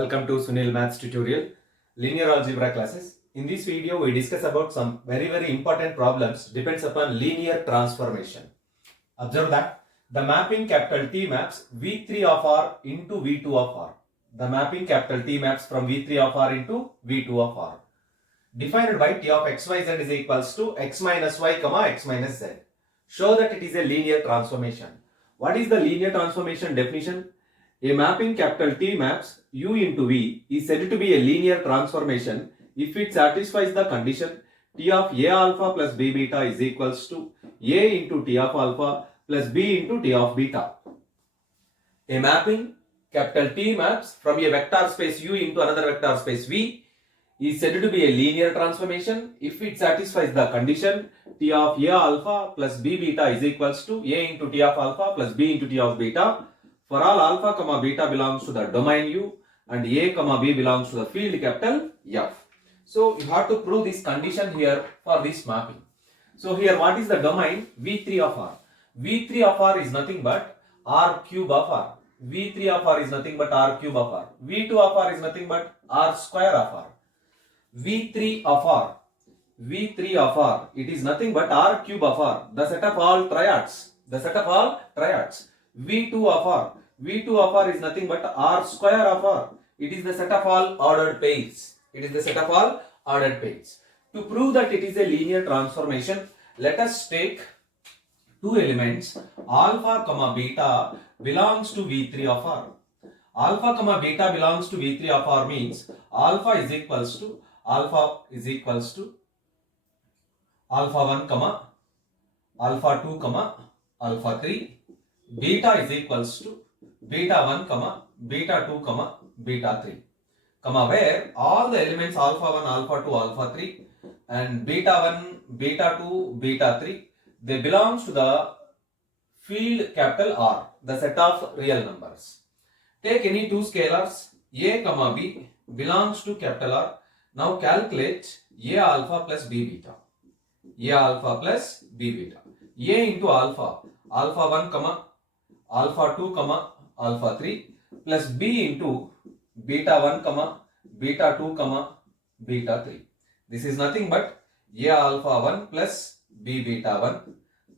Welcome to Sunil Maths tutorial, linear algebra classes. In this video, we discuss about some very important problems depends upon linear transformation. Observe that the mapping capital T maps V3 of R into V2 of R. The mapping capital T maps from V3 of R into V2 of R. Defined by T of xyz is equals to x minus y comma x minus z. Show that it is a linear transformation. What is the linear transformation definition? A mapping capital T maps U into V is said to be a linear transformation if it satisfies the condition T of A alpha plus B beta is equals to A into T of alpha plus B into T of beta. A mapping capital T maps from a vector space U into another vector space V is said to be a linear transformation if it satisfies the condition T of A alpha plus B beta is equals to A into T of alpha plus B into T of beta for all alpha comma beta belongs to the domain U and A comma B belongs to the field capital F. So you have to prove this condition here for this mapping. So here what is the domain? V3 of R. V3 of R is nothing but R cube of R. V3 of R is nothing but R cube of R. V2 of R is nothing but R square of R. V3 of R. V3 of R. It is nothing but R cube of R. The set of all triads. The set of all triads. V2 of R. V2 of R is nothing but R square of R. It is the set of all ordered pairs. It is the set of all ordered pairs. To prove that it is a linear transformation, let us take two elements alpha comma beta belongs to V3 of R. Alpha comma beta belongs to V3 of R means alpha is equals to alpha 1 comma alpha 2 comma alpha 3. Beta is equals to beta 1 comma beta 2 comma beta 3 comma where all the elements alpha 1 alpha 2 alpha 3 and beta 1 beta 2 beta 3 they belongs to the field capital R, the set of real numbers. Take any two scalars A comma B belongs to capital R. Now calculate A alpha plus B beta. A alpha plus B beta. A into alpha 1 comma alpha 2 comma alpha 3 plus B into beta 1 comma beta 2 comma beta 3. This is nothing but A alpha 1 plus B beta 1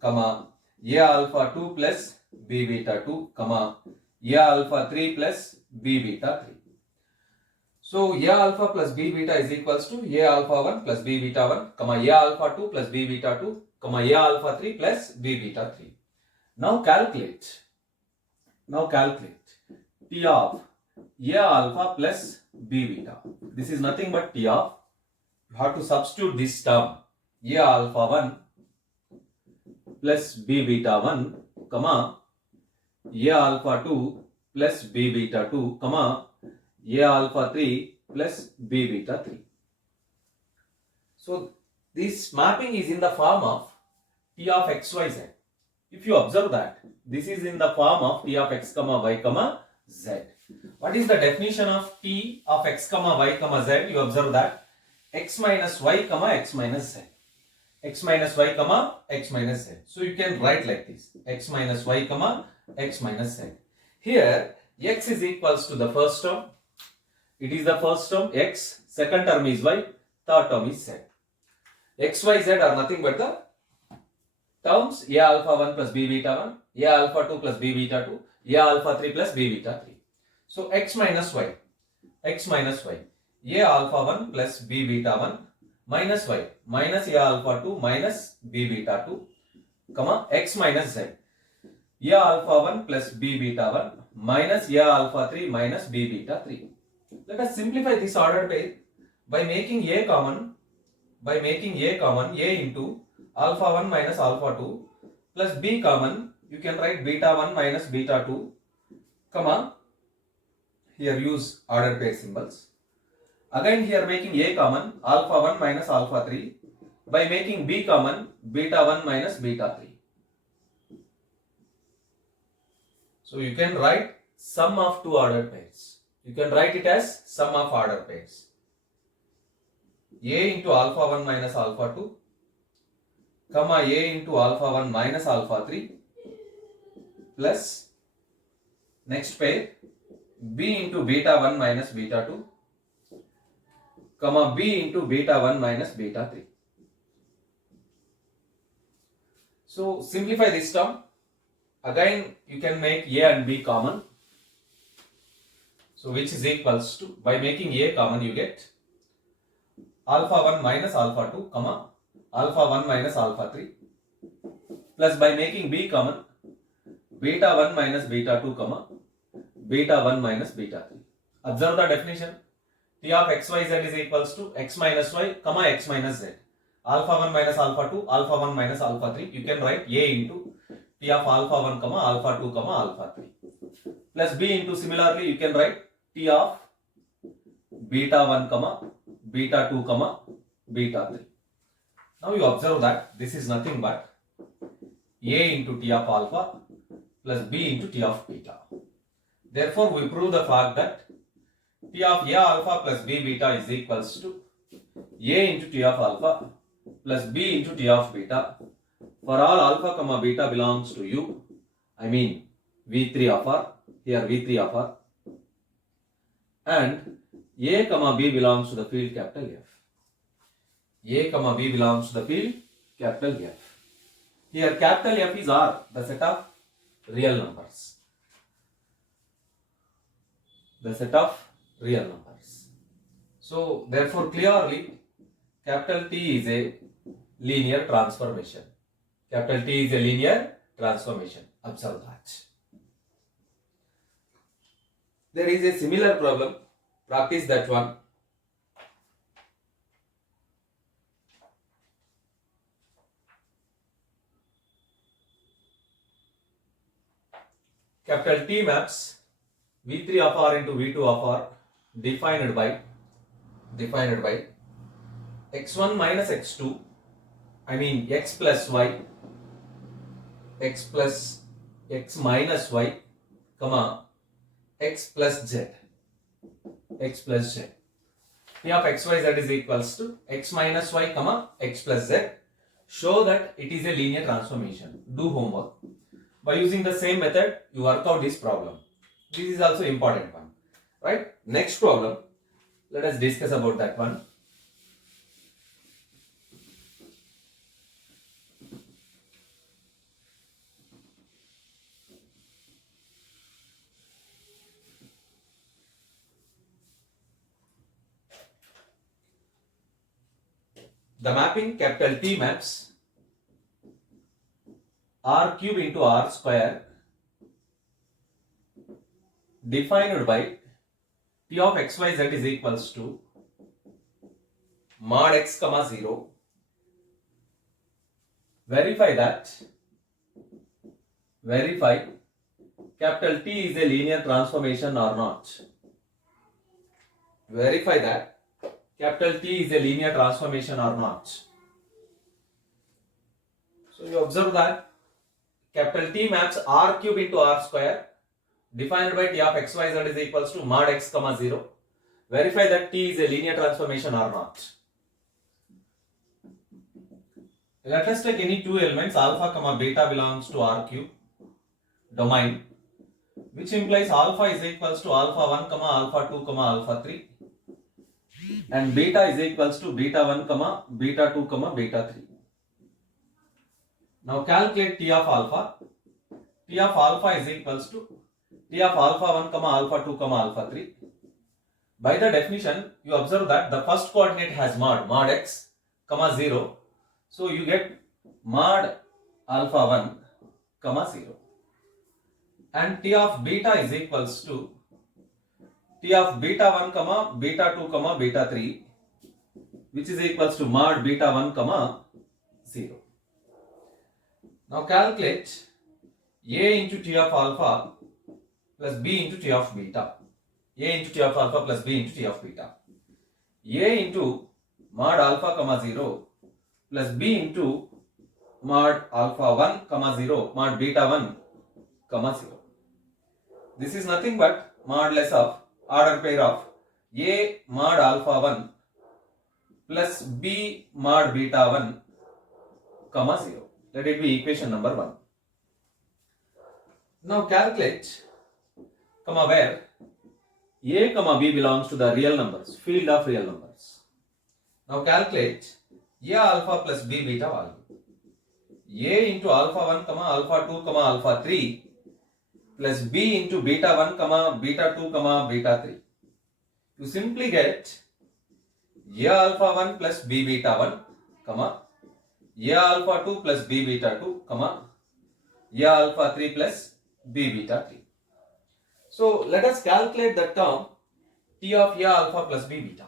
comma A alpha 2 plus B beta 2 comma A alpha 3 plus B beta 3. So A alpha plus B beta is equals to A alpha 1 plus B beta 1 comma A alpha 2 plus B beta 2 comma A alpha 3 plus B beta 3. Now calculate T of A alpha plus B beta. This is nothing but T of, you have to substitute this term A alpha 1 plus B beta 1 comma A alpha 2 plus B beta 2 comma A alpha 3 plus B beta 3. So this mapping is in the form of T of xyz. If you observe that this is in the form of T of x comma y comma z. What is the definition of T of x comma y comma z? You observe that x minus y comma x minus z. X minus y comma x minus z. So you can write like this x minus y comma x minus z. Here x is equals to the first term. It is the first term x, second term is y, third term is z. X, y, z are nothing but the terms A alpha 1 plus B beta 1, A alpha 2 plus B beta 2, A alpha 3 plus B beta 3. So x minus y, A alpha 1 plus B beta 1 minus y, minus A alpha 2 minus B beta 2, comma x minus z, A alpha 1 plus B beta 1 minus A alpha 3 minus B beta 3. Let us simplify this ordered pair by making A common, A into alpha 1 minus alpha 2 plus B common, you can write beta 1 minus beta 2, comma, here use ordered pair symbols. Again here making A common, alpha 1 minus alpha 3 by making B common, beta 1 minus beta 3. So you can write sum of two ordered pairs. You can write it as sum of ordered pairs. A into alpha 1 minus alpha 2 comma A into alpha 1 minus alpha 3 plus next pair b into beta 1 minus beta 2, comma b into beta 1 minus beta 3. So simplify this term. Again you can make a and b common. So which is equals to, by making a common you get alpha 1 minus alpha 2, comma alpha 1 minus alpha 3, plus by making b common beta 1 minus beta 2, comma beta 1 minus beta 3. Observe the definition. T of xyz is equals to x minus y, comma x minus z. Alpha 1 minus alpha 2, alpha 1 minus alpha 3. You can write a into T of alpha 1, comma alpha 2, comma alpha 3. Plus b into, similarly you can write T of beta 1, comma beta 2, comma beta 3. Now you observe that this is nothing but a into T of alpha plus b into T of beta. Therefore we prove the fact that T of a alpha plus b beta is equals to a into T of alpha plus b into T of beta for all alpha comma beta belongs to U. I mean V3 of R, here V3 of R, and a comma b belongs to the field capital F. A comma b belongs to the field capital F. Here capital F is R, the set of real numbers. The set of real numbers. So therefore clearly capital T is a linear transformation. Capital T is a linear transformation. Observe that. There is a similar problem. Practice that one. Capital T maps V3 of R into V2 of R defined by x1 minus x2, I mean x plus y, x plus x minus y, comma x plus z, x plus z. P of xyz is equals to x minus y, comma x plus z. Show that it is a linear transformation. Do homework. By using the same method, you work out this problem. This is also important one, right? Next problem, let us discuss about that one. The mapping capital T maps R cube into R square defined by T of xyz is equals to mod x comma 0. Verify capital T is a linear transformation or not. Verify that capital T is a linear transformation or not. So you observe that capital T maps R cube into R square defined by T of xyz is equals to mod x comma 0. Verify that T is a linear transformation or not. Let us take any two elements alpha comma beta belongs to R cube domain, which implies alpha is equals to alpha 1 comma alpha 2 comma alpha 3 and beta is equals to beta 1 comma beta 2 comma beta 3. Now calculate T of alpha. T of alpha is equals to T of alpha 1 comma alpha 2 comma alpha 3. By the definition, you observe that the first coordinate has mod x comma 0. So you get mod alpha 1 comma 0. And T of beta is equals to T of beta 1 comma beta 2 comma beta 3, which is equals to mod beta 1 comma 0. Now calculate A into T of alpha plus B into T of beta. A into T of alpha plus B into T of beta. A into mod alpha comma 0 plus B into mod alpha 1 comma 0 mod beta 1 comma 0. This is nothing but modulus of order pair of A mod alpha 1 plus B mod beta 1 comma 0. Let it be equation number 1. Now calculate, comma where A comma B belongs to the real numbers, field of real numbers. Now calculate A alpha plus B beta value. A into alpha 1 comma alpha 2 comma alpha 3 plus B into beta 1 comma beta 2 comma beta 3. You simply get A alpha 1 plus B beta 1 comma A alpha 2 plus B beta 2 comma A alpha 3 plus B beta 3. So let us calculate the term T of A alpha plus B beta.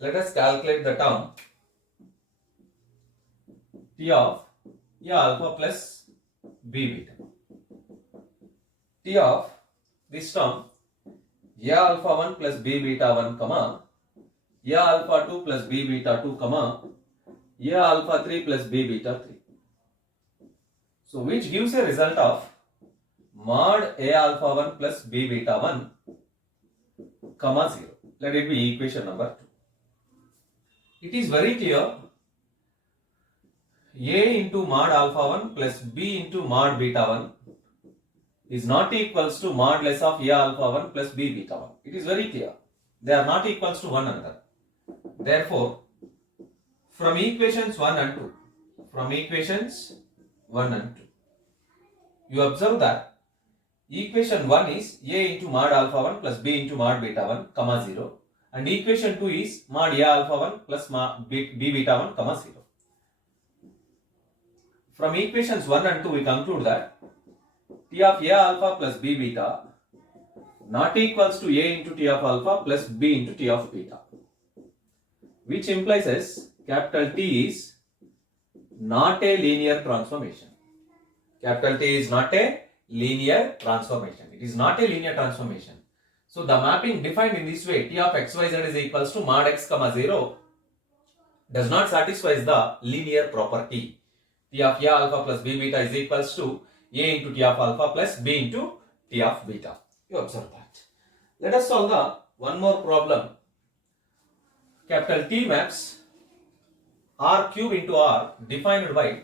Let us calculate the term T of A alpha plus B beta. T of this term A alpha 1 plus B beta 1 comma A alpha 2 plus B beta 2 comma A alpha 3 plus B beta 3. So which gives a result of mod A alpha 1 plus B beta 1 comma 0. Let it be equation number 2. It is very clear A into mod alpha 1 plus B into mod beta 1 is not equals to mod less of A alpha 1 plus B beta 1. It is very clear. They are not equals to one another. Therefore, from equations 1 and 2, you observe that equation 1 is A into mod alpha 1 plus B into mod beta 1 comma 0, and equation 2 is mod A alpha 1 plus B beta 1 comma 0. From equations 1 and 2 we conclude that T of A alpha plus B beta not equals to A into T of alpha plus B into T of beta, which implies as capital T is not a linear transformation. Capital T is not a linear transformation. It is not a linear transformation. So the mapping defined in this way, T of xyz is equals to mod x comma 0, does not satisfy the linear property. T of A alpha plus B beta is equals to A into T of alpha plus B into T of beta. You observe that. Let us solve the one more problem. Capital T maps R cube into R defined by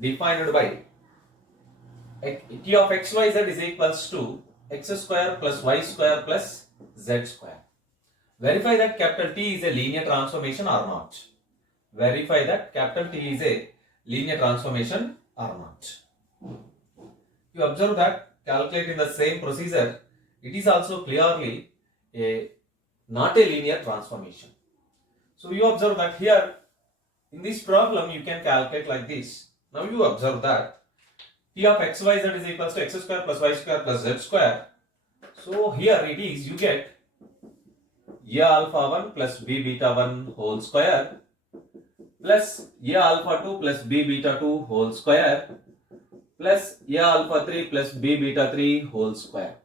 T of xyz is equals to x square plus y square plus z square. Verify that capital T is a linear transformation or not. Verify that capital T is a linear transformation or not. You observe that calculating the same procedure, it is also clearly not a linear transformation. So you observe that here in this problem you can calculate like this. Now you observe that T of xyz is equals to x square plus y square plus z square. So here it is, you get A alpha 1 plus B beta 1 whole square plus A alpha 2 plus B beta 2 whole square plus A alpha 3 plus B beta 3 whole square.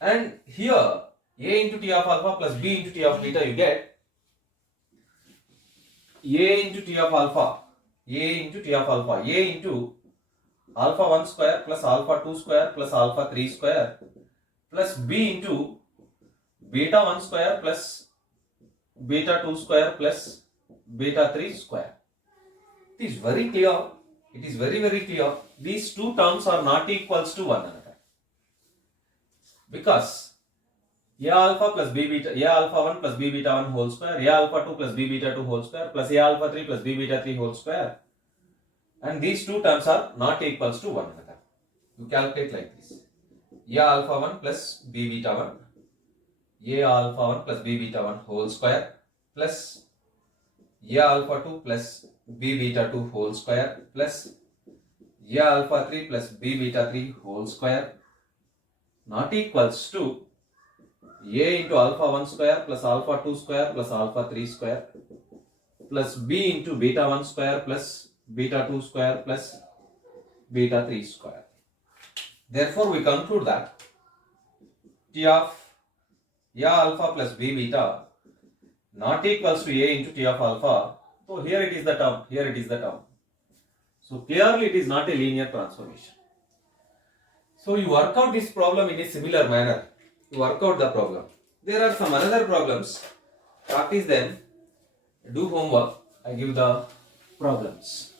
And here A into T of alpha plus B into T of beta, you get A into T of alpha, A into alpha 1 square plus alpha 2 square plus alpha 3 square plus B into beta 1 square plus beta 2 square plus beta 3 square. It is very clear. It is very clear. These two terms are not equals to one another. Because A alpha plus B beta, A alpha 1 plus B beta 1 whole square, A alpha 2 plus B beta 2 whole square plus A alpha 3 plus B beta 3 whole square. And these two terms are not equals to one another. You calculate like this. A alpha 1 plus B beta 1, A alpha 1 plus B beta 1 whole square plus A alpha 2 plus B beta 2 whole square plus A alpha 3 plus B beta 3 whole square not equals to A into alpha 1 square plus alpha 2 square plus alpha 3 square plus B into beta 1 square plus beta 2 square plus beta 3 square. Therefore, we conclude that T of A alpha plus B beta not equals to A into T of alpha. So here it is the term, here it is the term. So clearly it is not a linear transformation. So you work out this problem in a similar manner. You work out the problem. There are some another problems. Practice them. Do homework. I give the problems.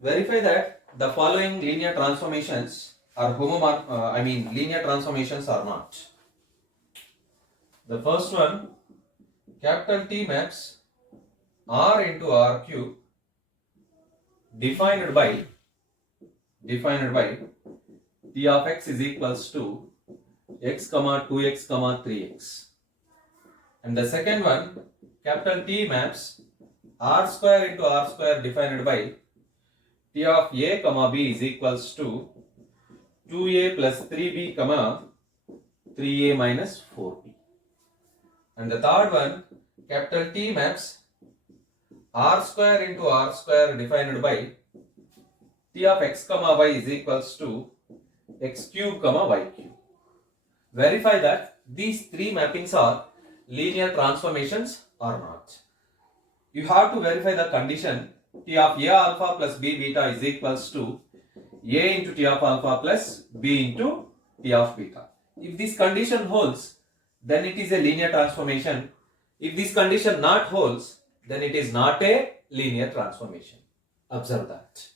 Verify that the following linear transformations are linear transformations or not. The first one, capital T maps R into R cube defined by T of x is equals to x comma 2x comma 3x. And the second one, capital T maps R square into R square defined by T of a comma b is equals to 2a plus 3b comma 3a minus 4b. And the third one, capital T maps R square into R square defined by T of x comma y is equals to x cube comma y cube. Verify that these three mappings are linear transformations or not. You have to verify the condition T of a alpha plus b beta is equals to a into T of alpha plus b into T of beta. If this condition holds, then it is a linear transformation. If this condition not holds, then it is not a linear transformation. Observe that.